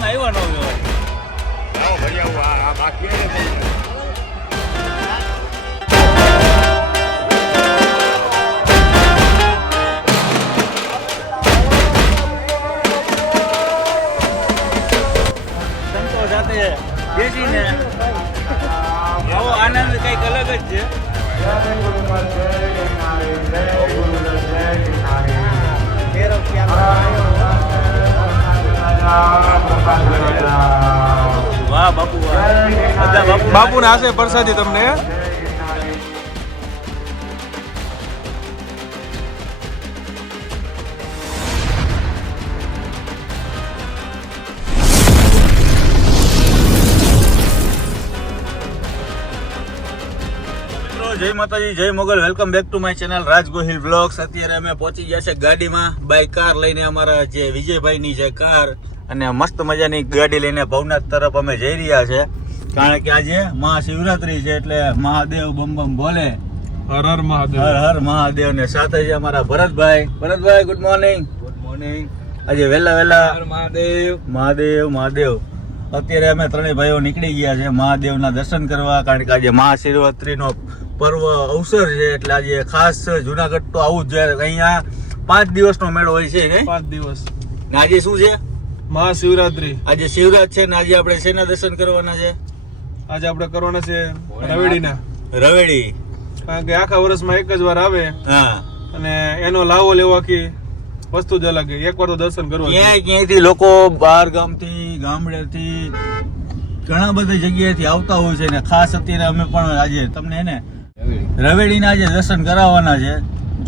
તમે આવ્યા ન હોય સંતો સાથે બેસીને આવો આનંદ કંઈક અલગ જ છે. વાહ બાપુ બધા બાપુ ને આશે પ્રસાદી તમને. જય માતાજી, જય Mogal. Welcome back to my channel Raj Gohil vlogs. અત્યારે અમે પહોંચી ગયા છે ગાડીમાં બાય કાર લઈને. અમારા જે વિજયભાઈની છે કાર અને મસ્ત મજાની ગાડી લઈને ભવનાથ તરફ અમે જઈ રહ્યા છે. કારણ કે આજે મહાશિવરાત્રી છે એટલે મહાદેવ બમ બમ બોલે. હર હર મહાદેવ. હર હર મહાદેવ. ને સાથે છે અમારા Bharatbhai. Bharatbhai good morning. Good morning. આજે વહેલા મહાદેવ મહાદેવ મહાદેવ. અત્યારે અમે ત્રણેય ભાઈઓ નીકળી ગયા છે મહાદેવના દર્શન કરવા. કારણ કે આજે મહાશિવરાત્રીનો પર્વ અવસર છે એટલે આજે ખાસ જુનાગઢ તો આવું જ જોઈએ. અહીંયા 5 દિવસનો મેળો હોય છે ને? 5 દિવસ. ને આજે શું છે? મહાશિવરાત્રી. આજે શિવરાત છે ને આજે આપણે શેના દર્શન કરવાના છે? આજે આપણે કરવાના છે રવેડીના. રવેડી. કારણ કે આખા વર્ષમાં એક જ વાર આવે હા, અને એનો લાવો લેવો કે વસ્તુ જ અલગ. એક વાર તો દર્શન કરવા. ક્યાંયથી લોકો બહાર ગામથી ગામડેથી ઘણા બધા જગ્યાએથી આવતા હોય છે ને ખાસ અત્યારે અમે પણ આજે તમને ને રવેડીના આજે દર્શન કરાવવાના છે.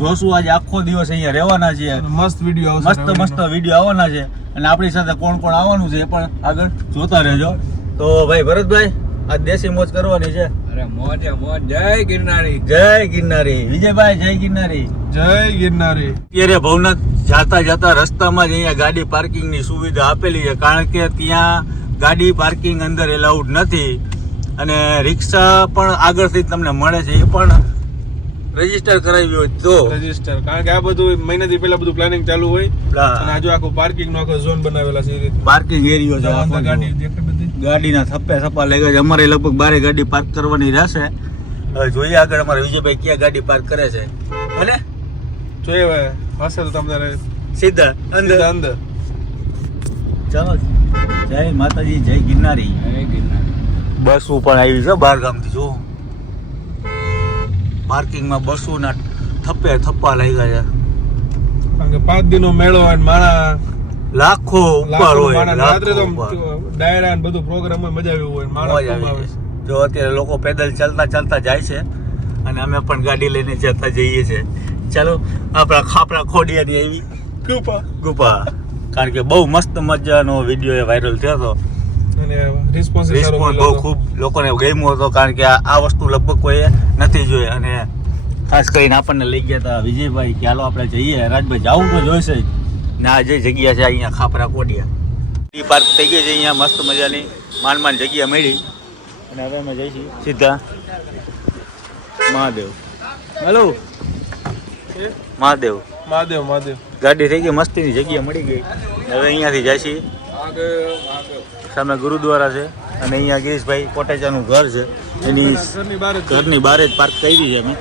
જોશું આજે આખો દિવસ અહીંયા રહેવાના છે. મસ્ત વિડીયો આવશે. મસ્ત વિડીયો આવવાના છે અને આપણી સાથે કોણ કોણ આવવાનું છે એ પણ આગળ જોતા રહેજો. તો ભાઈ ભરતભાઈ આ દેશી મોજ કરવાની છે. અરે મોજ મોજ. જય ગિરનારી. જય ગિરનારી. વિજયભાઈ જય ગિરનારી. જય ગિરનારી. અત્યારે ભવનાથ જાતા રસ્તામાં જ અહીંયા ગાડી પાર્કિંગની સુવિધા આપેલી છે. કારણ કે ત્યાં ગાડી પાર્કિંગ અંદર એલાઉડ નથી અને રિક્ષા પણ આગળથી તમને મળે છે. એ પણ રજીસ્ટર કરાવી હોય તો રજીસ્ટર. કારણ કે આ બધું મહિનાથી પહેલા બધું પ્લાનિંગ ચાલુ હોય અને આજુ આખું પાર્કિંગ નો આખો ઝોન બનાવેલા છે. પાર્કિંગ એરિયો છે. ગાડી દેખાય બધી. ગાડીના થપ્પા લઈ ગયા છે. અમારે લગભગ 12 ગાડી પાર્ક કરવાની રહેશે. હવે જોઈએ આગળ અમારા વિજયભાઈ ક્યાં ગાડી પાર્ક કરે છે. અને જોઈએ હવે હશે તો તમારે સીધા અંદર અંદર. ચાલો. જય માતાજી, જય ગિરનારી. બસો પણ આવી છે બહાર ગામથી. જો પાર્કિંગમાં બસો ના થપ્પા લઈ ગયા. કારણ કે 5 દિનનો મેળો હોય માણા લાખો ઉપર હોય. રાત્રે તો ડાયરા ને બધું પ્રોગ્રામ મજા આવી હોય. માણા જો અત્યારે લોકો પેદલ ચાલતા જાય છે અને અમે પણ ગાડી લઈને જતા જઈએ છે. ચાલો આપણા ખાપરા ખોડિયાની આવી ગુફા. કારણ કે બહુ મસ્ત મજાનો વિડીયો વાયરલ થયો હતો અને રિસ્પોન્સ બહુ ખૂબ લોકોને ગમ્યો હતો. કારણ કે આ વસ્તુ લગભગ કોઈએ નથી જોઈ અને ખાસ કરીને આપણને લઈ ગયા હતા વિજયભાઈ કે હાલો આપણે જઈએ. રાજભાઈ જવું તો જોઈશે જ ને. આ જે જગ્યા છે અહીંયા ખાપરા કોડિયા એ પાર્ક થઈ ગઈ છે. અહીંયા મસ્ત મજાની માન જગ્યા મળી અને હવે અમે જઈશું સીધા મહાદેવ. હેલો મહાદેવ. ગાડી થઈ ગઈ, મસ્તીની જગ્યા મળી ગઈ. હવે અહીંયાથી જઈશી. સામે ગુરુદ્વારા છે અને અહીંયા ગિરીશભાઈ કોટેચાનું ઘર છે. એની ઘરની બહાર જ પાર્ક કરી છે અમે.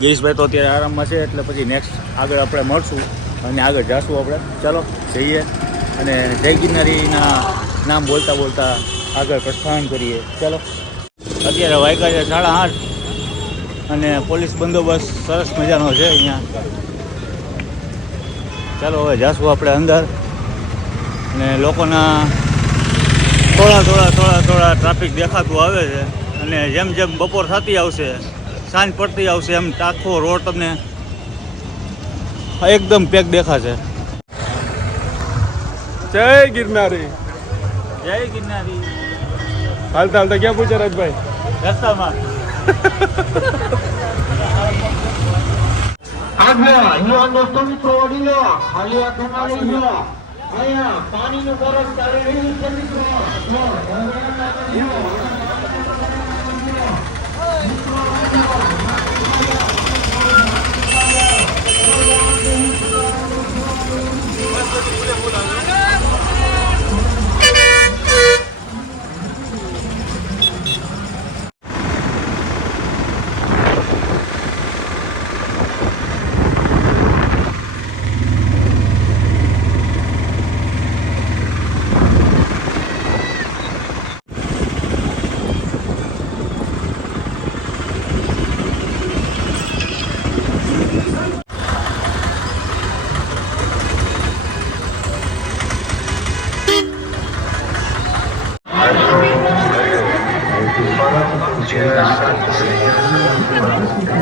ગિરીશભાઈ તો અત્યારે આરામમાં છે એટલે પછી નેક્સ્ટ આગળ આપણે મળશું અને આગળ જઈશું આપણે. ચાલો જઈએ અને જય ગિરનારીના નામ બોલતા આગળ પ્રસ્થાન કરીએ. ચાલો. અત્યારે વાગ્યા છે 8:30 અને પોલીસ બંદોબસ્ત સરસ મજાનો છે અહીંયા. ચાલો હવે જાશું આપણે અંદર અને લોકોના થોડા ટ્રાફિક દેખાતું આવે છે અને જેમ બપોર થતી આવશે સાંજ પડતી આવશે એમ આખો રોડ તમને એકદમ પેક દેખાશે. જય ગિરનારી. હાલતા ક્યાં પૂછે રાજભાઈ? રસ્તામાં પાણીનું બરફ ચાલી રહ્યું છે મિત્રો.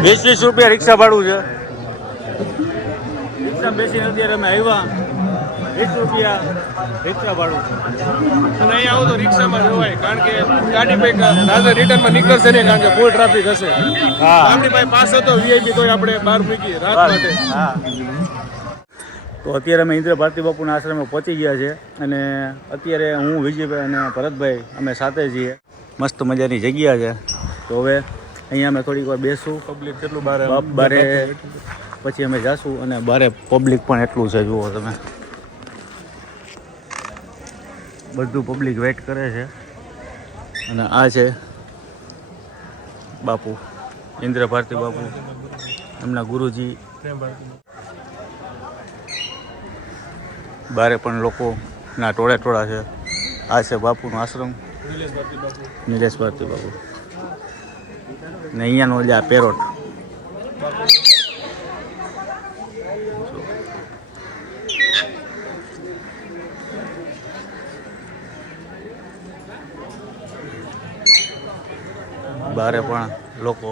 ₹20 રિક્ષા ભાડું છે. રિક્ષા બેસીને અત્યારે અમે આવ્યા. ₹20 રિક્ષા ભાડું. અને અહીંયા આવો તો રિક્ષામાં જવાય, કારણ કે ગાડી પૈક રાત્રે રિટર્નમાં નીકળશે નહીં, કારણ કે ફૂલ ટ્રાફિક હશે. હા આપણી પાસે પાસ હતો વીઆઈપી, તો આપણે બહાર મૂકી રાત માટે. હા. તો અત્યારે અમે ઇન્દ્ર ભારતી બાપુના આશ્રમે પહોંચી ગયા છે અને અત્યારે હું વિજયભાઈ અને ભરતભાઈ અમે સાથે છીએ. મસ્ત મજાની જગ્યા છે. તો હવે અહીંયા અમે થોડીક વાર બેસું. પબ્લિક કેટલું બહાર બારે પછી અમે જાશું અને બારે પબ્લિક પણ એટલું છે. જુઓ તમે, બધું પબ્લિક વેઇટ કરે છે. અને આ છે બાપુ ઇન્દ્ર ભારતી બાપુ, એમના ગુરુજી. બારે પણ લોકોના ટોળે ટોળા છે. આ છે બાપુનો આશ્રમ, નિલેશ ભારતી બાપુ. ને અહીંયાનો જે આ પેરોટ. બારે પણ લોકો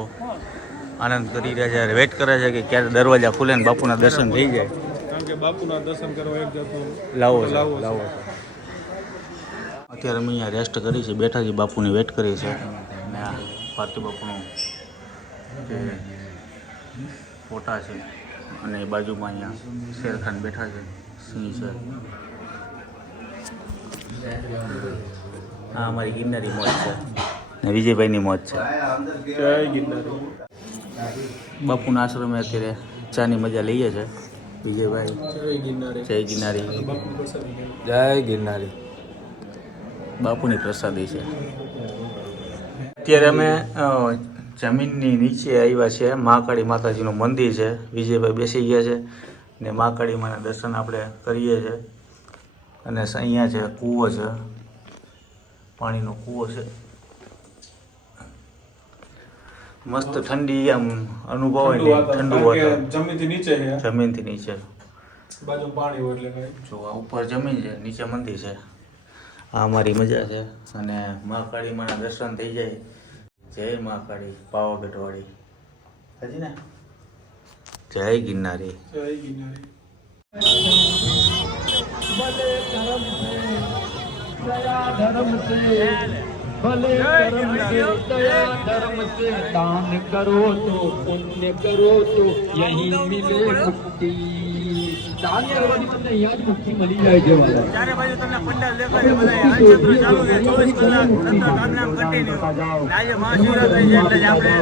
આનંદ કરી રહ્યા છે, વેઇટ કરે છે કે ક્યારે દરવાજા ખુલે ને બાપુના દર્શન થઈ જાય. કારણ કે બાપુના દર્શન કરવા એક જાતનું લાવો લાવો. અત્યારે અમે અહીંયા રેસ્ટ કરી છે, બેઠા છીએ, બાપુની વેટ કરી છે. અને આ ભારતી બાપુનો જે ફોટા છે અને એ બાજુમાં અહીંયા શેરખાન બેઠા છે, સિંહ છે. આ અમારી ગિરનારી મોજ છે ને વિજયભાઈની મોજ છે. જય ગિરનારી. બાપુના આશ્રમે અત્યારે ચાની મજા લઈએ છે વિજયભાઈ. જય ગિરનારી. જય ગિરનારી. જય ગિરનારી. બાપુની પ્રસાદી છે. અત્યારે અમે જમીનની નીચે આવ્યા છે. મહાકાળી માતાજીનું મંદિર છે. વિજયભાઈ બેસી ગયા છે ને મહાકાળી માના દર્શન આપણે કરીએ છીએ. અને અહીંયા છે કૂવો છે, પાણીનો કૂવો છે. મસ્ત ઠંડી આમ અનુભવાય, ઠંડુ વાતાવરણ. જમીનથી નીચે છે, જમીનથી નીચે બાજુ પાણી હોય એટલે જો આ ઉપર જમીન છે, નીચે મંદિર છે. આ અમારી મજા છે. અને મહાકાળી માના દર્શન થઈ જાય. જય મહાકાળી પાવાગઢવાળી. હજી ને જય ગિરનારી. જય ગિરનારી. भले कर्म से दया धर्म से दान करो तो पुण्य करो तो यही मिले मुक्ति. દાન કરવાની તમને અહીંયા જ મુક્તિ મળી જાય છે. ચારે બાજુ તમને પંડાલ દેખાય બધા આંચત્રો ચાલુ છે 24 કલાક ધંધા કામનામ કન્ટિન્યુ. આજે મહાશિવરાત્રી છે એટલે આપણે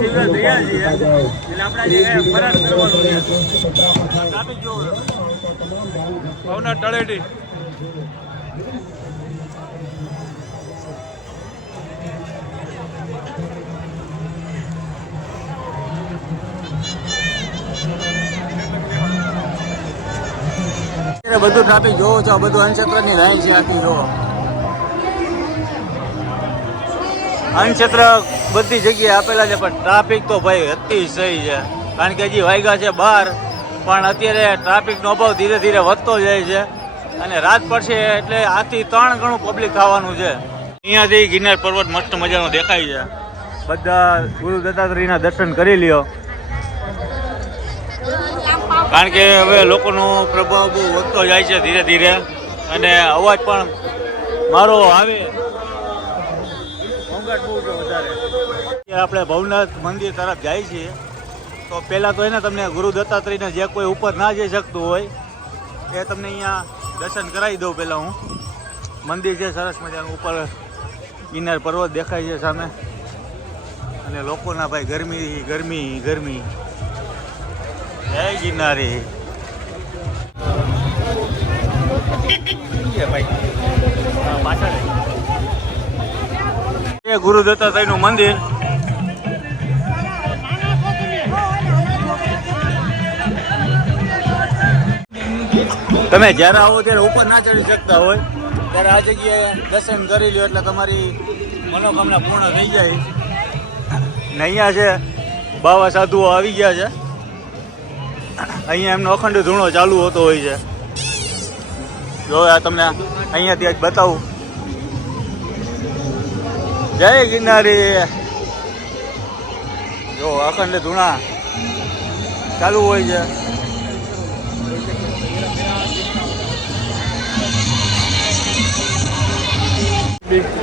શિવરાત રહ્યા છીએ એટલે આપણા જે ફરાર કરવાનું છે. ટ્રાફિક જોવો ભાવના તળેટી. બધું ટ્રાફિક જોવો છો, બધું અનક્ષેત્રની લાઈન છે આખી. જોવો અનક્ષેત્ર બધી જગ્યાએ આપેલા છે, પણ ટ્રાફિક તો ભાઈ અતિશય છે. કારણ કે હજી વાગ્યા છે 12, પણ અત્યારે ટ્રાફિકનો અભાવ ધીરે ધીરે વધતો જાય છે. અને રાત પડશે એટલે આથી 3 ગણું પબ્લિક થવાનું છે. અહીંયાથી ગિરનાર પર્વત મસ્ત મજાનો દેખાય છે. બધા ગુરુ દત્તાત્રેયના દર્શન કરી લ્યો. કારણ કે હવે લોકોનો પ્રભાવ બહુ વધતો જાય છે ધીરે ધીરે, અને અવાજ પણ મારો આવે, ઘોંઘાટ બહુ છે વધારે. આપણે ભવનાથ મંદિર તરફ જાય છીએ તો પહેલાં તો એને તમને ગુરુ દત્તાત્રેયને જે કોઈ ઉપર ના જઈ શકતું હોય એ તમને અહીંયા દર્શન કરાવી દઉં. પહેલાં હું મંદિર છે સરસ મજાનું, ઉપર ગિરનાર પર્વત દેખાય છે સામે, અને લોકોના ભાઈ ગરમી ગરમી ગરમી. જય ગિરનારી. ગુરુ દત્તાત્રેયનું મંદિર. તમે જ્યારે આવો ત્યારે ઉપર ના ચડી શકતા હોય ત્યારે આ જગ્યાએ દર્શન કરી લો એટલે તમારી મનોકામના પૂર્ણ થઈ જાય. ને અહીંયા છે બાવા સાધુઓ આવી ગયા છે. અહીંયા એમનો અખંડ ધૂણો ચાલુ હોતો હોય છે. જો આ તમને અહીંયાથી જ બતાવું. જય ગિરનારી. જો અખંડ ધૂણા ચાલુ હોય છે.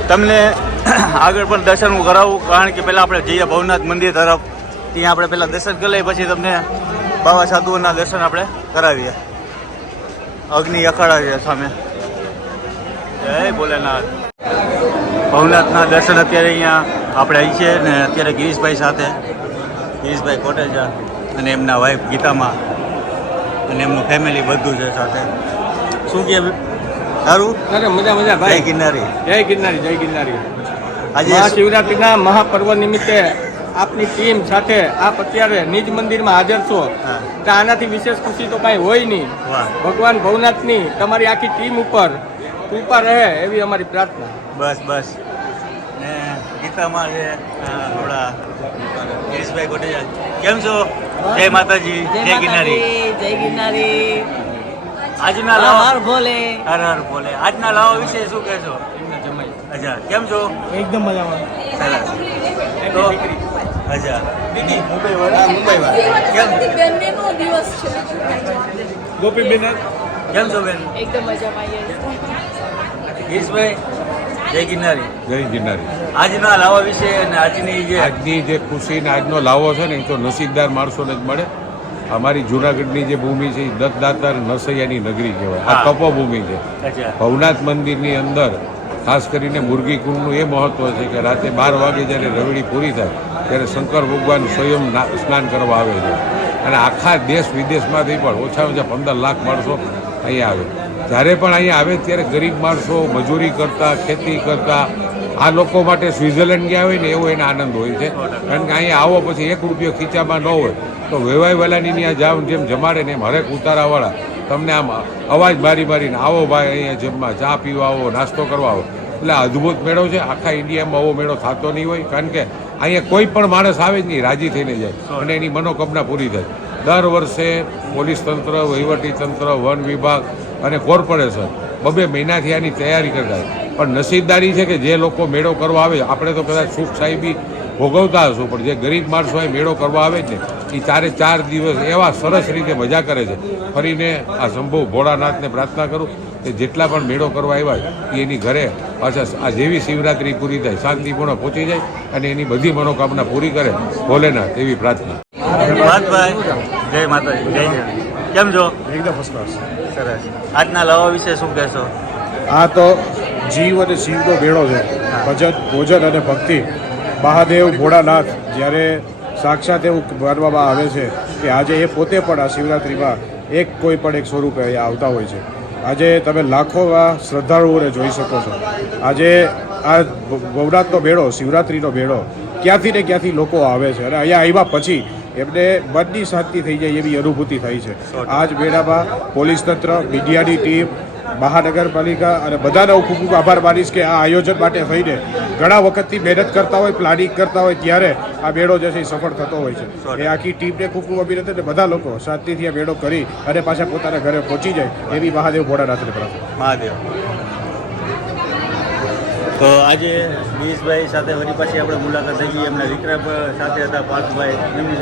તમને આગળ પણ દર્શન હું કરાવું, કારણ કે પહેલાં આપણે જઈએ ભવનાથ મંદિર તરફ. ત્યાં આપણે પહેલાં દર્શન કરી લઈએ, પછી તમને બાબા સાધુઓના દર્શન આપણે કરાવીએ. અગ્નિ અખાડા છે સામે. જય ભોલેનાથ. ભવનાથના દર્શન અત્યારે અહીંયા આપણે આવી છે ને અત્યારે ગિરીશભાઈ સાથે, ગિરીશભાઈ કોટેચા અને એમના વાઈફ ગીતામાં અને એમનું ફેમિલી બધું છે સાથે. શું કે સારું? અરે મજા મજા જય ભાઈ. ગિરનારી. જય ગિરનારી, જય ગિરનારી. આજે મહાશિવરાત્રિના મહાપર્વ નિમિત્તે આપની ટીમ સાથે આપ અત્યારે નિજ મંદિરમાં હાજર છો, હા. તો આનાથી વિશેષ ખુશી તો કાંઈ હોય નહીં. વાહ, ભગવાન ભવનાથની તમારી આખી ટીમ ઉપર કૃપા રહે એવી અમારી પ્રાર્થના. બસ બસ. ને ગીતામાં છે થોડા ગિરીશભાઈ કોટેચા. કેમ છો? જય માતાજી, જય ગિરનારી. જય ગિરનારી. આજના હર લાવા ભોલે. હર હર ભોલે. આજના લાવા વિશે શું કહેશો? અચ્છા, કેમ છો? એકદમ મજામાં. સરસ. તો અચ્છા, મુંબઈ કેમ બંનેનો દિવસ છે. ગોપીબેન કેમ છો બેન? એકદમ મજામાં આવીએ. ગિરીશભાઈ, જય ગિરનારી. જય ગિરનારી. આજના લાવા વિશે અને આજની જે આજની જે ખુશી ને આજનો લાવો છે ને એ તો નસીબદાર માણસોને જ મળે. અમારી જુનાગઢની જે ભૂમિ છે એ દત્તદાતા નસૈયાની નગરી કહેવાય. આ હા. તપોભૂમિ છે. અચ્છા ભવનાથ મંદિરની અંદર ખાસ કરીને મુરગી કુંડનું એ મહત્વ છે કે રાતે 12 વાગે જ્યારે રવેડી પૂરી થાય ત્યારે શંકર ભગવાન સ્વયં સ્નાન કરવા આવે છે અને આખા દેશ વિદેશમાંથી પણ ઓછામાં ઓછા 15 લાખ માણસો અહીંયા આવે. જ્યારે પણ અહીંયા આવે ત્યારે ગરીબ માણસો મજૂરી કરતા, ખેતી કરતા, આ લોકો માટે સ્વિટ્ઝરલેન્ડ ગયા હોય ને એવો એને આનંદ હોય છે. કારણ કે અહીંયા આવો પછી 1 રૂપિયો ખીચામાં ન હોય તો વેવાઈ વેલાની ત્યાં જાવ જેમ જમાડે ને એમ હરેક ઉતારાવાળા તમને આમ અવાજ મારીને આવો ભાઈ અહીંયા જમવા, ચા પીવા આવો, નાસ્તો કરવા આવો. એટલે અદ્ભુત મેળો છે. આખા ઇન્ડિયામાં આવો મેળો થતો નહીં હોય, કારણ કે અહીંયા કોઈ પણ માણસ આવે જ નહીં, રાજી થઈને જાય અને એની મનોકામના પૂરી થાય. દર વર્ષે પોલીસ તંત્ર, વહીવટી તંત્ર, વન વિભાગ અને કોર્પોરેશન 2 મહિનાથી આની તૈયારી કરતા હોય. પણ નસીબદારી છે કે જે લોકો મેળો કરવા આવે, આપણે તો કદાચ સુખ સાહેબી ભોગવતા હશું, પણ જે ગરીબ માણસો એ મેળો કરવા આવે છે ને એ 4 દિવસ એવા સરસ રીતે મજા કરે છે. ફરીને આ શંભુ ભોળાનાથને પ્રાર્થના કરું કે જેટલા પણ મેળો કરવા આવ્યા એ એની ઘરે પાછા આ જેવી શિવરાત્રિ પૂરી થાય શાંતિપૂર્ણ પહોંચી જાય અને એની બધી મનોકામના પૂરી કરે ભોલેનાથ એવી પ્રાર્થના. ભાતભાઈ, જય માતાજી, જય ગિરનારી. કેમ છો? એકદમ ફર્સ્ટ ક્લાસ. સરસ. આજના લાવા વિશે શું કહેશો? આ તો જીવ અને શિવનો મેળો છે. ભજન, ભોજન અને ભક્તિ. મહાદેવ ભોળાનાથ જ્યારે સાક્ષાત એવું માનવામાં આવે છે કે આજે એ પોતે પણ આ શિવરાત્રિમાં કોઈ પણ એક સ્વરૂપે અહીંયા આવતા હોય છે. આજે તમે લાખોમાં શ્રદ્ધાળુઓને જોઈ શકો છો. આજે આ ભવનાથનો મેળો, શિવરાત્રિનો મેળો ક્યાંથી ને ક્યાંથી લોકો આવે છે અને અહીંયા આવ્યા પછી એમને મનની શાંતિ થઈ જાય એવી અનુભૂતિ થઈ છે. આ જ મેળામાં પોલીસ તંત્ર, મીડિયાની ટીમ, મહાનગરપાલિકા અને બધાનો હું ખૂબ ખૂબ આભાર માનીશ કે આ આયોજન માટે થઈને ઘણા વખતથી મહેનત કરતા હોય, પ્લાનિંગ કરતા હોય ત્યારે આ મેળો જે છે એ સફળ થતો હોય છે. એ આખી ટીમને ખૂબ ખૂબ અભિનંદન અને બધા લોકો શાંતિથી આ મેળો કરી અને પાછા પોતાના ઘરે પહોંચી જાય એવી મહાદેવ ભોળાનાથને પ્રાર્થના. મહાદેવ. તો આજે ગિરીશભાઈ સાથે વળી પાછી આપણે મુલાકાત થઈ ગઈ. એમના દીકરા સાથે હતા પાર્થભાઈ, એમની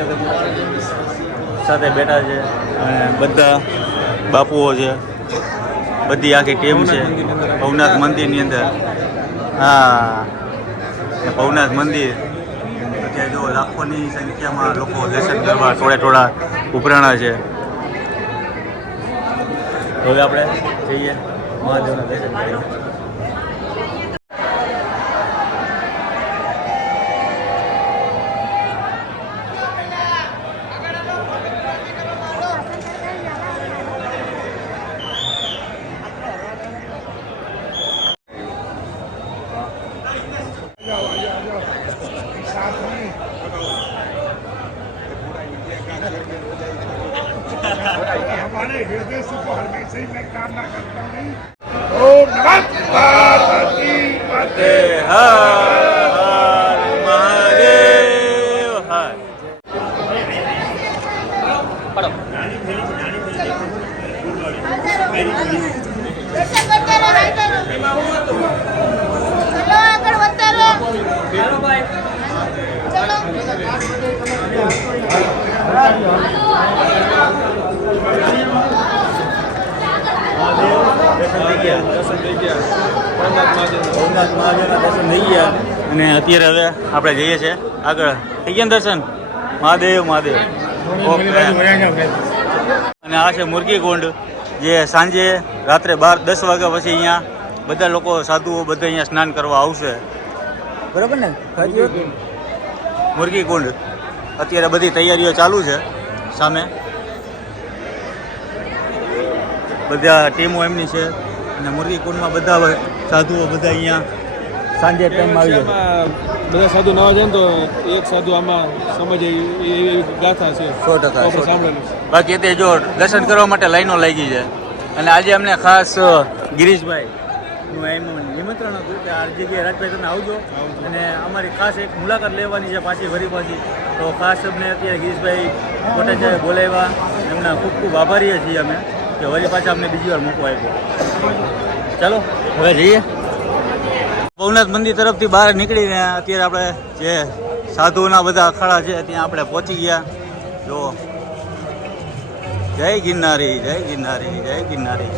સાથે બેઠા છે અને બધા બાપુઓ છે, બધી આખી ટીમ છે ભવનાથ મંદિરની અંદર. હા, ભવનાથ મંદિર અત્યારે જો લાખોની સંખ્યામાં લોકો દર્શન કરવા ટોળા ઉપરાણા છે. હવે આપણે જઈએ મહાદેવના દર્શન કરીએ. ચલો દર્શન થઈ ગયા. દર્શન થઈ ગયા ભવનાથ મહાદેવના. ભવનાથ મહાદેવના દર્શન થઈ ગયા અને અત્યારે હવે આપણે જઈએ છીએ આગળ. થઈ ગયા ને દર્શન? મહાદેવ મહાદેવ. ઓકે. અને આ છે મુરગી કુંડ, જે સાંજે રાત્રે 10 વાગ્યા પછી અહીંયા બધા લોકો સાધુઓ બધા અહીંયા સ્નાન કરવા આવશે. બરાબર ને? મુરગી કુંડ અત્યારે બધી તૈયારીઓ ચાલુ છે. સામે બધા ટીમો એમની છે અને મુરગી કુંડમાં બધા સાધુઓ બધા અહીંયા સાંજે ટાઈમમાં આવી જાય. આમાં બધા સાધુ નવા જાય ને તો એક સાધુ આમાં સમજે એવી ગાથા છે. 100%. આપણે સાંભળેલું છે. બાકી તે જો દર્શન કરવા માટે લાઈનો લાગી છે. અને આજે અમને ખાસ ગિરીશભાઈ નું એમ નિમંત્રણ હતું કે આ જગ્યાએ રાજભાઈ તમે આવજો અને અમારી ખાસ એક મુલાકાત લેવાની છે પાછી ફરી પાછી. તો ખાસ અમને અત્યારે ગિરીશભાઈ કોટેચાએ બોલાવ્યા. એમના ખૂબ ખૂબ આભારી છીએ અમે કે વળી પાછા અમને બીજી વાર મૂકવા આપ્યો. ચાલો હવે જઈએ. ભવનાથ મંદિર તરફથી બહાર નીકળીને અત્યારે આપણે જે સાધુઓના બધા અખાડા છે ત્યાં આપણે પહોંચી ગયા. જો જય ગિરનારી, જય ગિરનારી, જય ગિરનારી.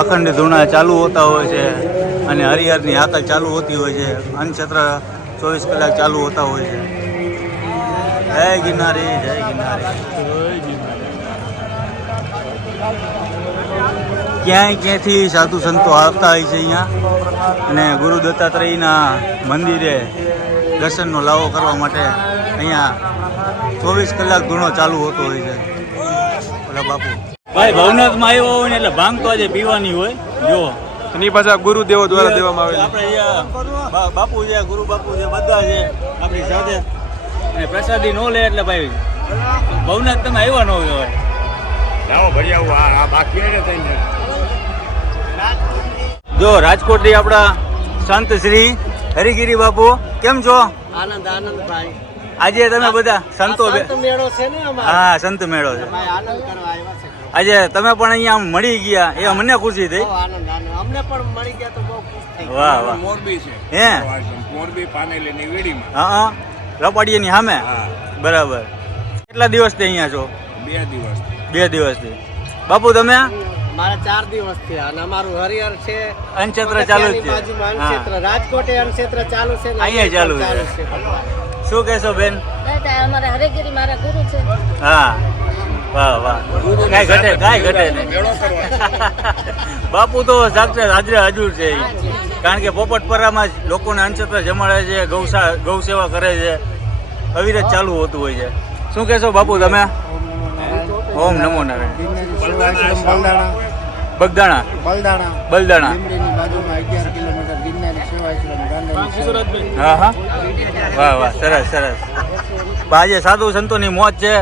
અખંડ ધૂણા ચાલુ હોતા હોય છે અને હરિહરની હાકલ ચાલુ હોતી હોય છે. અન્નક્ષેત્ર 24 કલાક ચાલુ હોતા હોય છે. જય ગિરનારી, જય ગિરનારી. ક્યાંયથી સાધુ સંતો આવતા હોય છે અહીંયા અને ગુરુ દત્તાત્રેયના મંદિરે દર્શનનો લાવો કરવા માટે અહીંયા 24 કલાક ધૂણો ચાલુ હોતો હોય છે. ઓલા બાપુ ભાઈ ભવનાથમાં આવ્યો હોય ને એટલે ભાંગ તો આજે પીવાની હોય. જો એની પાછા ગુરુદેવો દ્વારા દેવામાં આવેલી. આપણે બાપુ છે, ગુરુ બાપુ છે, બધા છે આપણી સાથે. અને પ્રસાદી ન લે એટલે ભાઈ ભવનાથ તમે આવ્યા ન હોય. જો રાજકોટથી આપણા સંત શ્રી હરિગીરી બાપુ કેમ છો? આનંદ આનંદ ભાઈ. આજે તમે બધા સંતો મેળો છે ને અમારો. હા, સંત મેળો છે. ભાઈ આનંદ કરવા આવ્યા છે. આજે તમે પણ અહીંયા આમ મળી ગયા એ મને ખુશી થઈ. બહુ આનંદ આનંદ. અમને પણ મળી ગયા તો બહુ ખુશ થઈ. વાહ વાહ. મોરબી છે. હે મોરબી પાનેલીની વેડીમાં. હા રપાડીયાની સામે. બરાબર. કેટલા દિવસથી અહીંયા છો? 2 દિવસ. 2 દિવસથી. બાપુ તમે? મારા 4 દિવસ થયા અને અમારું હરિહર છે અન્નક્ષેત્ર ચાલુ જ છે. બાજુમાં અન્નક્ષેત્ર રાજકોટે અન્નક્ષેત્ર ચાલુ છે ને અહીંયા ચાલુ છે. શું કહેશો બેન? અમારે હરેગીરી મારા ગુરુ છે. હા વાહ વાહ. કાંઈ ઘટે નહીં. બાપુ તો સાક્ષાત હાજરે હજુર છે. કારણ કે પોપટપરામાં જ લોકોને અન્નક્ષેત્ર જમાડે છે, ગૌ સેવા કરે છે, અવિરત ચાલુ હોતું હોય છે. શું કહેશો બાપુ તમે? ઓમ નમો નારાયણ. બગદાણા બલદાણા. હા હા વાહ વાહ. સરસ સરસ. આજે સાધુ સંતોની મોજ છે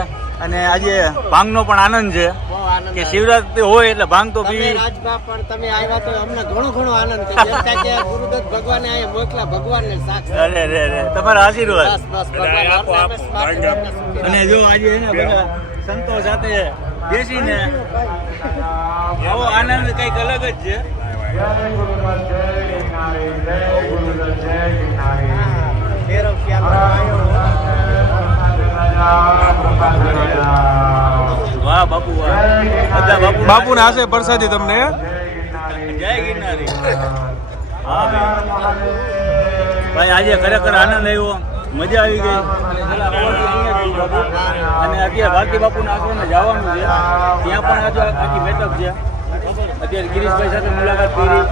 અને આજે ભાંગનો પણ આનંદ છે કે શિવરાત્રી હોય એટલે ભાંગ તો પીવી. રાજભા પણ તમે આવ્યા તો અમને ઘણો આનંદ થયો. કેમ કે ગુરુદત્ત ભગવાને અહીંયા મોકલા ભગવાનને સાક્ષાત. અરે રે રે તમારા આશીર્વાદ. બસ ભગવાન આપને સ્માર્ટ. અને જો આજે એને બધા સંતો સાથે બેસીને આવો આનંદ કંઈક અલગ જ છે. વાહ બાપુ વાહ. બધા બાપુને આશે પ્રસાદી તમને. જય ગિરનારી. હા ભાઈ આજે ખરેખર આનંદ આવ્યો, મજા આવી ગઈ. અને અત્યારે ભારતી બાપુના આશ્રમે જવાનું છે. ત્યાં પણ આજે આખી બેઠક છે. અત્યારે ગિરીશભાઈ સાથે મુલાકાત કરી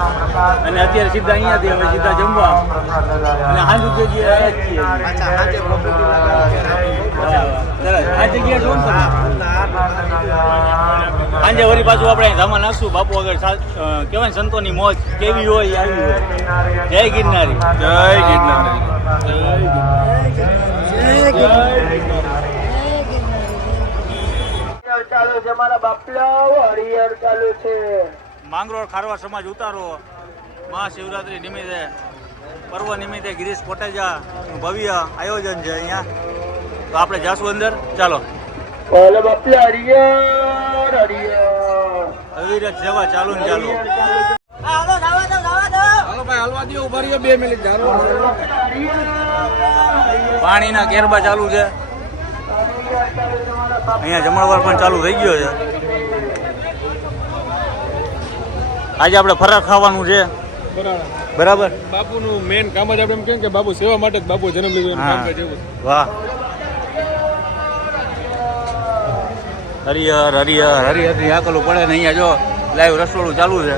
અને અત્યારે સીધા અહીંયાથી હવે સીધા જમવા અને હાંજ જગ્યાએ આવ્યા છીએ. આ જગ્યાએ છો ને તમે? સાંજે વળી પાછું આપણે ધામા નાખશું બાપુ આગળ. કહેવાય ને સંતોની મોજ કેવી હોય એ આવી હોય. જય ગિરનારી, જય ગિરનારી. ચાલુ છે મારા બાપલા હરિહર ચાલુ છે. માંગરોળ ખારવા સમાજ ઉતારો મહાશિવરાત્રી નિમિત્તે પર્વ નિમિત્તે ગિરીશ કોટેચાનું ભવ્ય આયોજન છે અહીંયા. તો આપણે જાશું અંદર. ચાલો. બોલો બાપલા હરિહર હરિહર. અવિરત સેવા ચાલુ ને ચાલુ. હાલો ભાઈ હલવા દો. ઉભા રહ્યો 2 મિનિટ. પાણીના કેરબા ચાલુ છે. અહીંયા જમણવાર પણ ચાલુ થઈ ગયો છે. આજે આપણે ફરાર ખાવાનું છે, બરાબર. બાપુનું મેન કામ જ આપણે એમ કેમ કે બાપુ સેવા માટે જ બાપુ જન્મ લીધો એમ કામ કાજ એવું. વાહ. હરિહર હરિહર હરિહરની આકલું પડે ને અહીંયા જો લાઈવ રસોડું ચાલુ છે.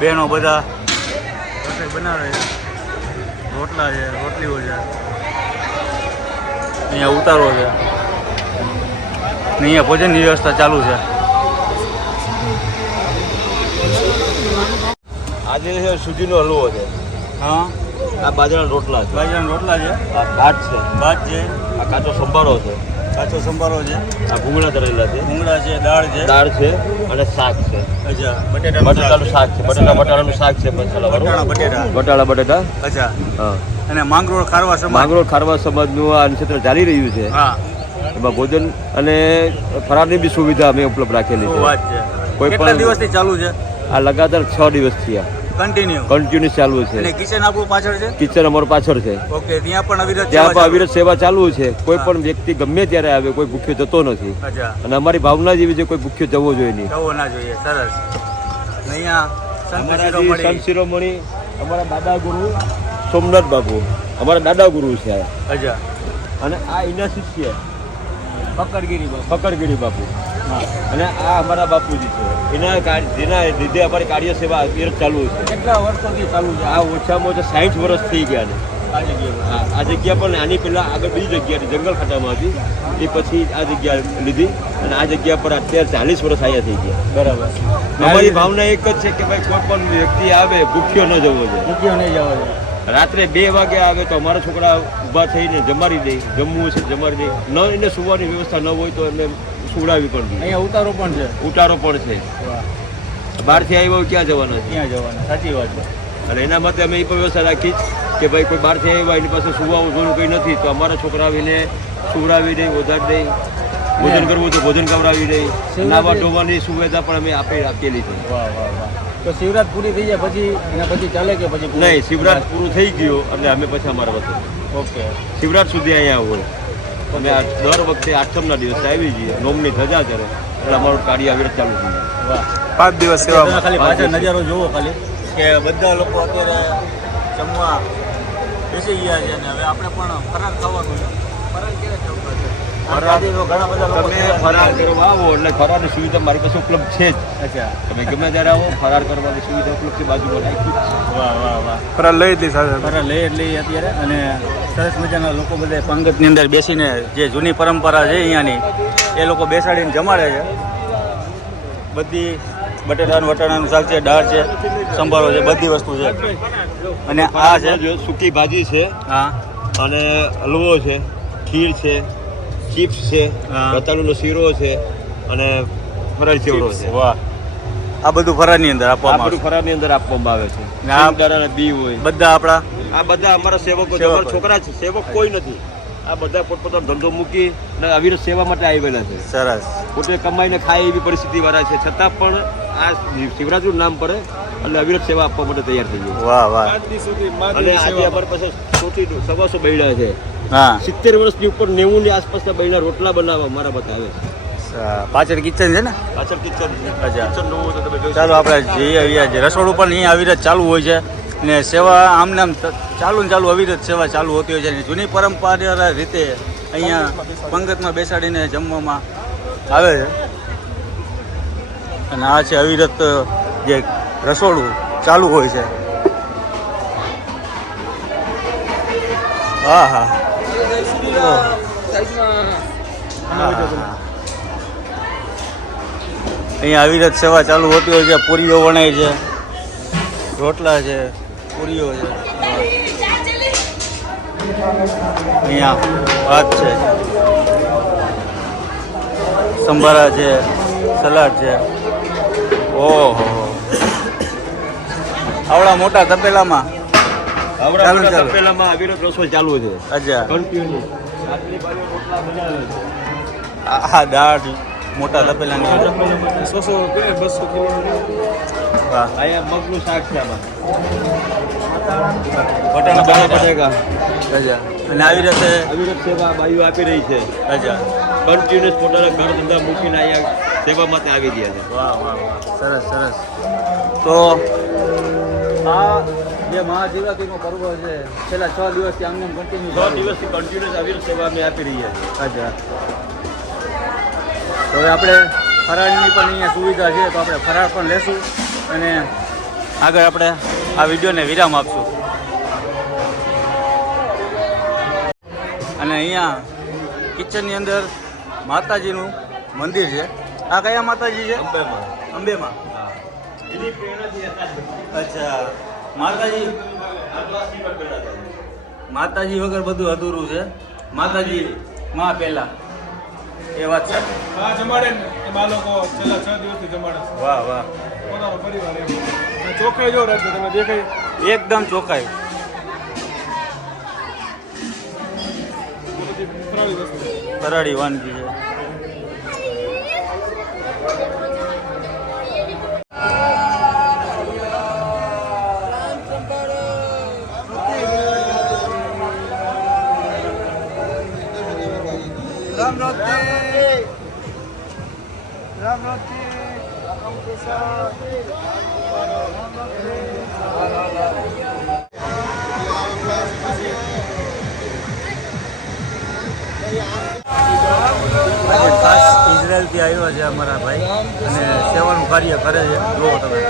બહેનો બધા રસોઈ બનાવે છે. રોટલા છે, રોટલીઓ છે. અહીંયા ઉતારો છે ને અહીંયા ભોજનની વ્યવસ્થા ચાલુ છે. આજે છે સુજીનો હલવો છે, હા, આ બાજરાના રોટલા છે, બાજરાના રોટલા છે, આ ભાત છે, ભાત છે, આ કાચો સંભારો છે, કાચો સંભારો છે, આ ભૂંગળા તળેલા છે, ભૂંગળા છે, દાળ છે, દાળ છે અને શાક છે. અચ્છા, બટેટા બટાટાનું શાક છે, બટાટાનું શાક છે, વટાણા બટેટા, બટાટા બટેટા. અચ્છા. હા, અને માંગરોળ ખારવા સમાજ, માંગરોળ ખારવા સમાજનું આ નક્ષત્ર ચાલી રહ્યું છે. હા, એમાં ભોજન અને ફરારની બી સુવિધા અમે ઉપલબ્ધ રાખેલી શું છે. વાત છે. કોઈ કેટલા પણ દિવસથી ચાલુ છે? આ લગાતાર 6 દિવસ થયા, કન્ટિન્યુ કન્ટિન્યુઅસ ચાલુ અને છે. કિચન આપણું પાછળ છે. કિચન અમારું પાછળ છે, ઓકે, ત્યાં પણ અવિરત ત્યાં સેવા પણ અવિરત સેવા ચાલુ છે. કોઈ હા. પણ વ્યક્તિ ગમે ત્યારે આવે, કોઈ ભૂખ્યો જતો નથી. અચ્છા, અને અમારી ભાવના જેવી છે, કોઈ ભૂખ્યો જવો જોઈએ નહીં. જવો ના જોઈએ. સરસ. અને અહીંયા સંત અમારા જે શિરોમણી. સંત શિરોમણી અમારા દાદા ગુરુ સોમનાથ બાપુ અમારા દાદા ગુરુ છે આ. અચ્છા, અને આ એના શિષ્ય ફકરગીરી બાપુ. ફકરગીરી બાપુ. હા. અને આ અમારા બાપુજી છે. જેના લીધે અમારી કાર્ય સેવા અવિરત ચાલુ છે. કેટલા વર્ષોથી ચાલુ છે આ ઓછામાં ઓછા 60 વર્ષ થઈ ગયા છે. આ જગ્યા? હા, આ જગ્યા પણ આની પહેલા આગળ બીજી જગ્યા જંગલ ખાતામાં હતી, એ પછી આ જગ્યા લીધી અને આ જગ્યા પર અત્યારે 40 વર્ષ અહીંયા થઈ ગયા. બરાબર. અમારી ભાવના એક જ છે કે ભાઈ કોઈ પણ વ્યક્તિ આવે ભૂખ્યો ન જવો જોઈએ. ભૂખ્યો નહીં જવા દે. રાત્રે 2 વાગે આવે તો અમારા છોકરા ઊભા થઈને જમાડી દે, જમવું છે જમાડી દે. ન એને સુવાની વ્યવસ્થા ન હોય તો એમને સુવડાવી પણ દે. અહીંયા ઉતારો પણ છે. ઉતારો પણ છે. વાહ. બહારથી આવ્યો હોય ક્યાં જવાના છે? ત્યાં જવાના. સાચી વાત છે. અને એના માટે અમે એ પણ વ્યવસ્થા રાખી કે ભાઈ કોઈ બહારથી આવ્યા એની પાસે સુવા ઉઠવાનું કંઈ નથી તો અમારા છોકરા આવીને સુવડાવી દે, ઓધારી દે. ભોજન કરવું તો ભોજન કરાવી દે. નાવા ધોવાની સુવિધા પણ અમે આપેલી છે. વાહ વાહ વાહ. તો શિવરાત પૂરી થઈ જાય પછી એના પછી ચાલે કે પછી પૂરું? નહીં, શિવરાત પૂરું થઈ ગયું એટલે અમે પછી અમારા વચ્ચે ઓકે. શિવરાત સુધી અહીંયા હોય. અમે આ દર વખતે 8મના દિવસે આવી જઈએ, નોમની ધજા કરે એટલે અમારું કાર્ય અવિરત ચાલુ થઈ જાય. વાહ. 5 દિવસ તમે ખાલી પાછળ નજારો જોવો ખાલી કે બધા લોકો અત્યારે જમવા બેસી ગયા છે અને હવે આપણે પણ ફરાર ખાવાનું છે. ફરાર ક્યારે ખાવું છે? ફરારથી તો ઘણા બધા લોકો તમે ફરાર કરવા આવો એટલે ફરારની સુવિધા મારી પાસે ઉપલબ્ધ છે જ. અચ્છા. તમે ગમે ત્યારે આવો, ફરાર કરવાની સુવિધા ઉપલબ્ધ છે, બાજુમાં રાખ્યું જ છે. વાહ વાહ વાહ. ફરાર લઈ જ સાથે ફરાર લઈ જ લઈએ અત્યારે અને સરસ મજાના લોકો બધા પંગતની અંદર બેસીને જે જૂની પરંપરા છે અહીંયાની એ લોકો બેસાડીને જમાડે છે. બધી બટેટાનું વટાણાનું શાક છે, દાળ છે, સંભારો છે, બધી વસ્તુ છે. અને આ છે જો સૂકી ભાજી છે હા અને હલવો છે, ખીર છે, ચિપ્સ છે, હા. રતાળુનો શીરો છે અને ફરાળ ચેવડો છે. વાહ. આ બધું ફરારની અંદર આ આપવામાં બધું ફરાળની અંદર આપવામાં આવે છે. ને આ સિંગદાણાના બી હોય. બધા આપણા આ બધા અમારા સેવકો છે. સેવકો. અમારા છોકરા છે, સેવક કોઈ નથી. આ બધા પોતપોતાનો ધંધો મૂકી અને અવિરત સેવા માટે આવેલા છે. સરસ. પોતે કમાઈને ખાય એવી પરિસ્થિતિ વાળા છે, છતાં પણ આ શિવરાજનું નામ પડે એટલે અવિરત સેવા આપવા માટે તૈયાર થઈ ગયું. વાહ વાહ. 5 દિવસ સુધી અને મહાદેવની આજે સેવા. અમારી પાસે 100 બૈડા છે. હા. 70 વર્ષની ઉપર 90 ની આસપાસના બૈડા રોટલા બનાવવા મારા બતાવે છે. પાછળ કિચન છે ને? પાછળ કિચન છે. અચ્છા. કિચન નું હોય તો તમે જોઈ ચાલો આપણે જઈએ અહીંયા જે રસોડું પણ અહીંયા અવિરત ચાલુ હોય છે ને સેવા આમને આમ ચાલુ ને ચાલુ અવિરત સેવા ચાલુ હોતી હોય છે અને જૂની પરંપરા રીતે અહીંયા પંગતમાં બેસાડીને જમવામાં આવે છે અને આ છે અવિરત જે રસોડું ચાલુ હોય છે. હા હા. અહીંયા અવિરત સેવા ચાલુ હોતી હોય છે. પૂરીઓ વણાય છે, રોટલા છે, પૂરીઓ છે. અહીંયા ભાત છે, સંભારા છે, સલાડ છે. ઓહો. આવડા મોટા તપેલામાં આવડા ચાલુ, મોટા ચાલુ. તપેલામાં અવિરત રસોઈ ચાલુ છે. અચ્છા. કન્ટિન્યુ. આટલી બાજુ રોટલા બનાવે છે. આ દાળ મોટા તપેલાની અંદર 100 કે 200 કિલો વાહ અહીંયા મગનું શાક છે આમાં વટાણા બટેકા અચ્છા અને આવી રીતે અવિરત સેવા બાયુ આપી રહી છે અચ્છા કન્ટિન્યુઅસ પોતાના ઘર ધંધા મૂકીને અહીંયા સેવા માટે આવી ગયા છે વાહ વાહ વાહ સરસ સરસ તો આ જે મહાશિવરાત્રિનો પર્વ છે છેલ્લા 6 દિવસથી આમને કન્ટિન્યુ 6 દિવસથી કન્ટિન્યુઅસ અવિરત સેવા અમે આપી રહ્યા છીએ અચ્છા તો હવે આપણે ફરાળની પણ અહીંયા સુવિધા છે તો આપણે ફરાળ પણ લેશું અને આગળ આપણે આ વિડીયોને વિરામ આપશું અને અહીંયા કિચનની અંદર માતાજીનું મંદિર છે આ કયા માતાજી છે અંબેમાં અચ્છા માતાજી વગર બધું અધૂરું છે માતાજી માં પહેલા એ વાત છે આ જમાડે ને એ બાળકો છેલ્લા 6 દિવસથી જમાડે છે. વાહ વાહ પોતાનો પરિવાર એમ. અને ચોખ્ખાઈ જો રાજ્ય તમે દેખાય એકદમ ચોખ્ખાઈ એ બધી ફરાળી વસ્તુ ફરાળી વાનગી છે આજે ખાસ ઇઝરાયલથી આવ્યા છે અમારા ભાઈ અને સેવાનું કાર્ય કરે છે જુઓ તમે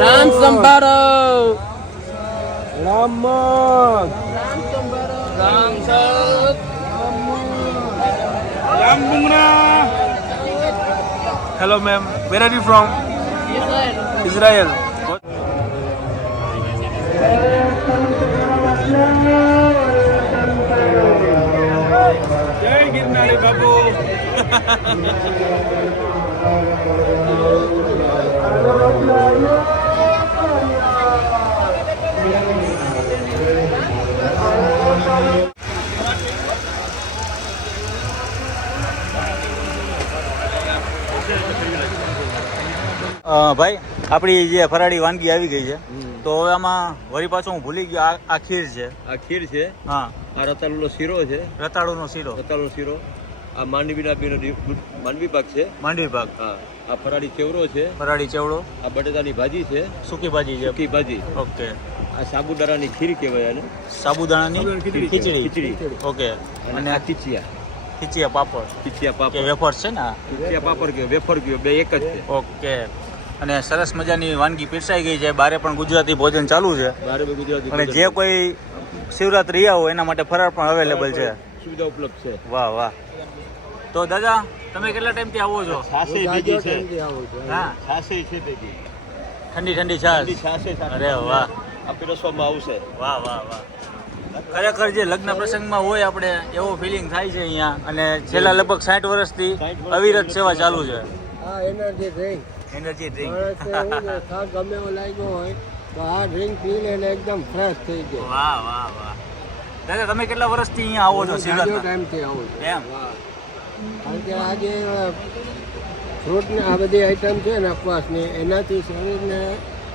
રામ સંભાળો hello ma'am where are you from Israel જય ગિરનારી બાબુ ભાઈ આપણી જે ફરાળી વાનગી આવી ગઈ છે તો હવે આમાં વળી પાછું હું ભૂલી ગયો આ ખીર છે આ ખીર છે હા આ રતાળુનો શીરો છે રતાળુનો શીરો રતાળુનો શીરો આ માંડવીના બીનો માંડવી પાક છે માંડવી પાક હા આ ફરાળી ચેવડો છે ફરાળી ચેવડો આ બટેટાની ભાજી છે સૂકી ભાજી છે સૂકી ભાજી ઓકે આ સાબુદાણાની ખીર કહેવાય આને સાબુદાણાની ખીચડી ખીચડી ઓકે અને આ ખીચિયા ખીચિયા પાપડ ખીચિયા કે પાપડ વેફર છે ને આ? ખીચિયા પાપડ કયો વેફર કયો બે એક જ છે ઓકે અને સરસ મજાની વાનગી પીરસાઈ ગઈ છે બારે પણ ગુજરાતી ભોજન ચાલુ છે બારે ગુજરાતી અને જે કોઈ શિવરાત્રી રહ્યા હોય એના માટે ફરાળ પણ અવેલેબલ છે સુવિધા ઉપલબ્ધ છે વાહ વાહ તો દાદા તમે કેટલા ટાઈમથી આવો છો છાશે ભેગી છે હા છાશે છે ભેગી ઠંડી ઠંડી છાશ છાશે અરે વાહ આ પીરસવામાં આવશે વાહ વાહ વાહ ખરેખર જે લગ્ન પ્રસંગમાં હોય આપણે એવો ફિલિંગ થાય છે અહીંયા અને છેલ્લા લગભગ 60 વર્ષથી અવિરત સેવા ચાલુ છે આ એનર્જી ડ્રિંક એનર્જી ડ્રિંક થાક ગમે એવો લાગ્યો હોય તો આ ડ્રિંક પી લે એટલે એકદમ ફ્રેશ થઈ જાય વાહ વાહ વાહ દાદા તમે કેટલા વર્ષથી અહીંયા આવો છો શિવરાત્રી ટાઈમથી આવું છું એમ કારણ કે આજે ફ્રૂટને આ બધી આઈટમ છે ને ઉપવાસની એનાથી શરીરને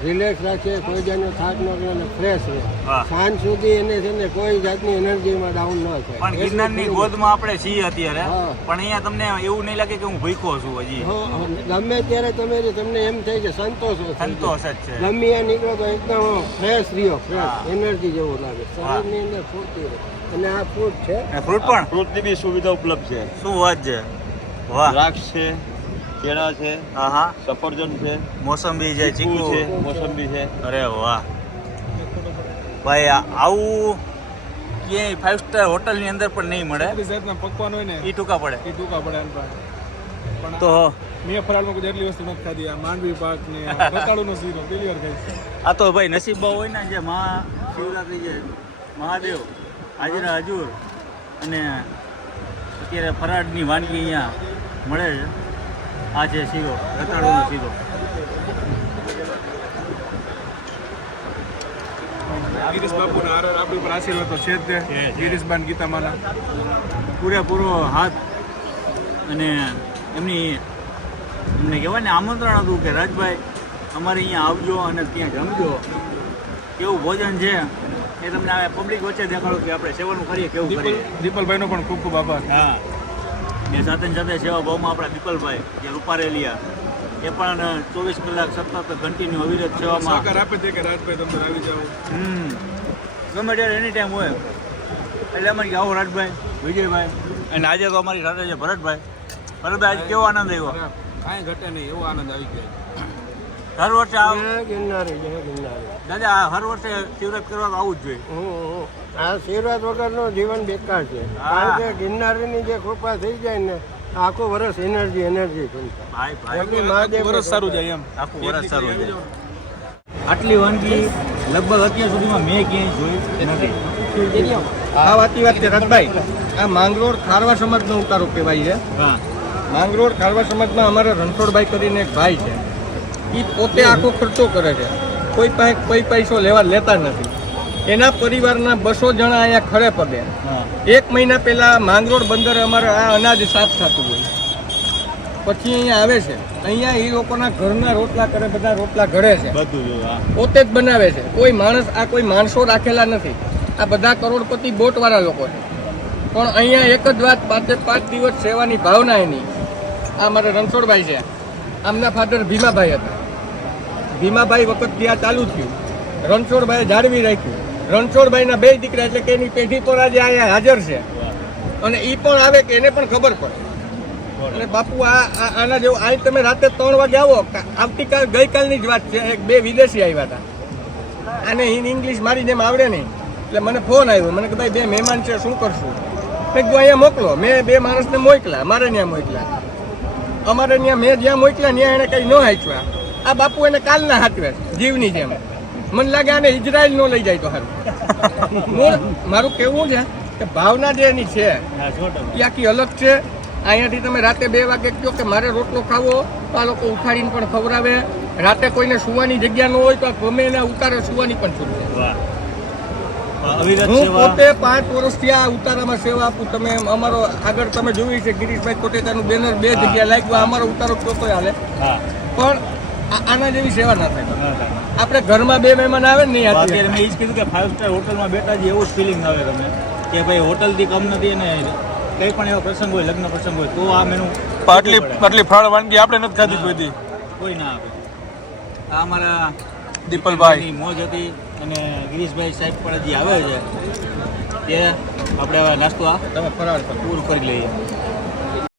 રિલેક્સ રાખે કોઈ જાતનો થાક ન રહે અને ફ્રેશ રહે વાહ. સાંજ સુધી એને છે ને કોઈ જાતની એનર્જીમાં ડાઉન ન થાય પણ ગિરનારની ગોદમાં આપણે છીએ અત્યારે હા. પણ અહીંયા તમને એવું નહીં લાગે કે હું ભૂખ્યો છું હજી ગમે ત્યારે તમે તમને એમ થાય કે સંતોષ હોય. સંતોષ જ છે ગમે ત્યાં નીકળો તો એકદમ ફ્રેશ રહ્યો ફ્રેશ હા. એનર્જી જેવું લાગે શરીરની અંદર ફૂર્તિ રહે અને આ ફ્રૂટ છે અને ફ્રૂટ પણ ફ્રૂટની બી સુવિધા ઉપલબ્ધ છે શું વાત છે વાહ દ્રાક્ષ છે કેળા છે હા હા સફરજન છે મોસંબી છે ચીકુ ચીકુ છે મોસંબી છે અરે વાહ ભાઈ આવું ક્યાંય 5 સ્ટાર હોટલની અંદર પણ નહીં મળે બધી જાતના પકવાન હોય ને એ ટૂંકા પડે એ ટૂંકા પડે એમ પાસે પણ તો મેં ફરાળમાં કોઈ એટલી વસ્તુ નથી ખાધી આ માંડવી પાક ને આ રતાળુનો શીરો પહેલી વાર ખાઈ આ તો ભાઈ નસીબમાં હોય ને જે મહાશિવરાત્રી છે મહાદેવ હાજરા હજુર અને અત્યારે ફરાળની વાનગી અહીંયા મળે છે આ છે શીરો રતાળુનો શીરો ગિરીશ બાપુના આપણી ઉપર આશીર્વાદ તો છે જ તે ગિરીશબાન ગીતામાના પૂરેપૂરો હાથ અને એમને કહેવાય ને આમંત્રણ હતું કે રાજભાઈ અમારે અહીંયા આવજો અને ત્યાં જમજો, કેવું ભોજન છે એ તમને પબ્લિક વચ્ચે દેખાડો કે આપણે સેવાનું કરીએ કેવું કરીએ. દીપલભાઈનો પણ ખૂબ ખૂબ આભાર. હા, ને સાથે ને સાથે સેવા ભાવમાં આપણા દીપલભાઈ જે રૂપારેલિયા એ પણ 24 કલાક સતત કન્ટિન્યુ અવિરત સેવામાં સહકાર આપે છે કે રાજભાઈ તમે આવી જાઓ. ગમે ત્યારે એની ટાઈમ હોય એટલે અમારે આવો રાજભાઈ, વિજયભાઈ, અને આજે તો અમારી સાથે છે ભરતભાઈ. ભરતભાઈ આજે કેવો આનંદ આવ્યો? કાંઈ ઘટે નહીં, એવો આનંદ આવી ગયો. હર વર્ષે જય ગિરનારી, જય ગિરનારી. દાદા હર વર્ષે શિવરાત કરવા તો આવું જ જોઈએ. આ શિવરાત વગરનું જીવન બેકાર છે. કારણ કે ગિરનારીની જે કૃપા થઈ જાય ને આખું વર્ષ એનર્જી ભાઈ એટલી મહાદેવ વરસ સારું જાય એમ. આખું વર્ષ સારું છે. આટલી વાનગી લગભગ અત્યાર સુધીમાં મેં ક્યાંય જોઈ નથી. આ વાત છે રથભાઈ, આ માંગરોળ ખારવા સમાજનો ઉતારો કહેવાય છે. હા, માંગરોળ ખારવા સમાજમાં અમારા રણછોડભાઈ કરીને એક ભાઈ છે. એ પોતે આખો ખર્ચો કરે છે, કોઈ પાસે કોઈ પૈસો લેતા નથી. એના પરિવારના 200 જણા અહીંયા ખડે પગે. હા, 1 મહિના પહેલા માંગરોળ બંદરે અમારે આ અનાજ સાફ થતું હોય, પછી અહીંયા આવે છે. અહીંયા એ લોકોના ઘરના રોટલા કરે, બધા રોટલા ઘડે છે, બધું જો. હા, પોતે જ બનાવે છે. કોઈ માણસો રાખેલા નથી. આ બધા કરોડપતિ બોટવાળા લોકો છે. પણ અહીંયા એક જ વાત, 5 દિવસ સેવાની ભાવના એની. આ મારા રણછોડભાઈ છે, આમના ફાધર ભીમાભાઈ હતા. ભીમાભાઈ વખતથી આ ચાલુ થયું. રણછોડભાઈએ જાળવી રાખ્યું. રણછોડભાઈના 2 દીકરા એટલે કે એની પેઢી પણ આજે અહીંયા હાજર છે. અને એ પણ આવે કે એને પણ ખબર પડે. અને બાપુ આના જેવું આ તમે રાતે 3 વાગે આવો. ગઈકાલની જ વાત છે, 2 વિદેશી આવ્યા હતા. આને ઇંગ્લિશ મારી જેમ આવડે નહીં, એટલે મને ફોન આવ્યો. મને કે ભાઈ 2 મહેમાન છે, શું કરશું? મેં કીધું અહીંયા મોકલો. મેં 2 માણસને મોકલા, મારે ત્યાં મોકલા. અમારે ત્યાં મેં જ્યાં મોકલ્યા ત્યાં એને કંઈ ન હાંચ્યા. આ બાપુ એને કાલના હાથવે જીવની જેમ. મને લાગે આને ઇઝરાયલ ન લઈ જાય તો સારું. મારું કહેવું છે કે ભાવના જે એની છે એ આખી અલગ છે. અહીંયાથી તમે રાતે 2 વાગે કહો કે મારે રોટલો ખાવો, તો આ લોકો ઉઠાડીને પણ ખવડાવે. રાતે કોઈને સુવાની જગ્યા ન હોય તો ગમે એને ઉતારે સુવાની પણ છૂટ છે. હું પોતે 5 વર્ષથી આ ઉતારામાં સેવા આપું. તમે અમારો આગળ તમે જોયું છે ગિરીશભાઈ કોટેચાનું બેનર 2 જગ્યાએ લાગ્યું. અમારો ઉતારો ચોથો હાલે, પણ આના જેવી સેવા ના થાય. આપણે ઘરમાં 2 મહેમાન આવે ને નહીં, અત્યારે મેં એ જ કીધું કે 5 સ્ટાર હોટલમાં બેઠા જ એવું જ ફિલિંગ આવે તમને કે ભાઈ હોટલથી કમ નથી. અને કંઈ પણ એવો પ્રસંગ હોય, લગ્ન પ્રસંગ હોય તો આ મેનુ આટલી ફળ વાનગી આપણે નથી ખાધી કોઈ કોઈ ના આપે. આ અમારા દીપલભાઈ મોજ હતી. અને ગિરીશભાઈ સાહેબ પણ હજી આવે છે, તે આપણે હવે નાસ્તો તમે ફરાળ કરો. પૂરું કરી લઈએ.